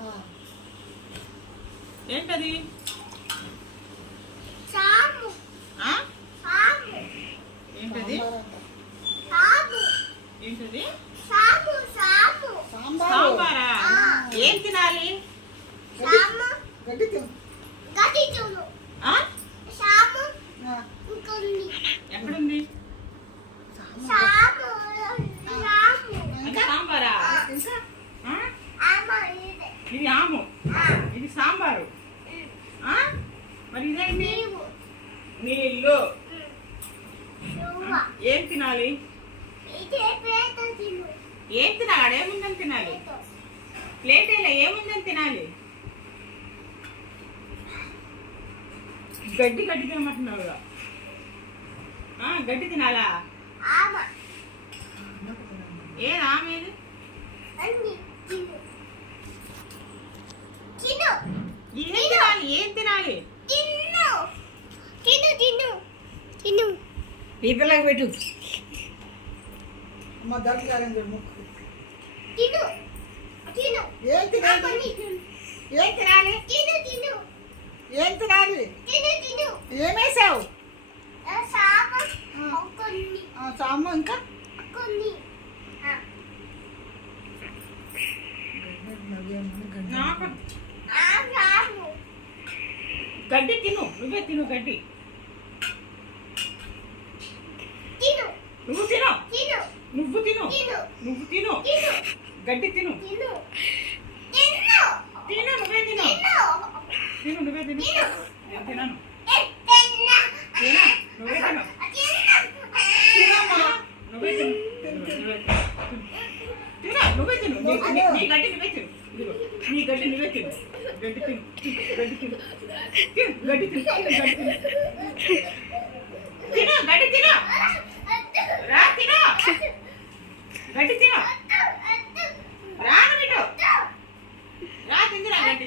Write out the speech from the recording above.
ఆ, ఏంటది? సాము ఆ? సాము ఏంటది? ఏంటది? సాము సాము సాంబారు. ఏం తినాలి? సాము గడ్డి తిను. గది చూడు ఆ? సాము ఆ, ఇంకొన్ని ఎక్కడుంది సాంబారు. సాము సాము అది సాంబారా ఇంకా ఆ? అమ్మ ఇది ఆము. ఇది సాంబారు. ఆ? మరి ఇదేంటి? నీళ్ళు. ఏం తినాలి? ఏం తినాలి? ఏముందని తినాలి. ప్లేట్ ఇలా ఏముందని తినాలి? గడ్డి గడ్డి తినమంటున్నావు గడ్డి తినాలా ఆమ ఏ ఆమెది అన్ని తిను తిను ఏం తినాలి ఏం తినాలి తిను తిను తిను తిను పెట్టు? అమ్మ ముక్కు. ఏం తినాలి? ఏం తినాలి? ఏం తినాలి? తిను తిను. ఏమేసావు ఆ, సామ కొన్ని. ఆ, సాంబ ఇంకా? కొన్ని. ఆ, నాకు ఆ సాము గడ్డి తిను నువ్వే తిను గడ్డి తిను నువ్వు తిను. నువ్వు తిను. నువ్వు తిను. గడ్డి తిను. తిను. నువ్వే తిను. తిను. నువ్వే తిను. నేను తినను. నువ్వే తిను. నువ్వే తిను. తిను. నువ్వే తిను. నీ- గడ్డి నువ్వే తిను. నీ గడ్డి నువ్వే తిను. గడ్డి తిను. గడ్డి తిను గడ్డి తిను గడ్డి తిను రా తిను గడ్డి తిను రా బిడ్డు రా తిందురా గడ్డి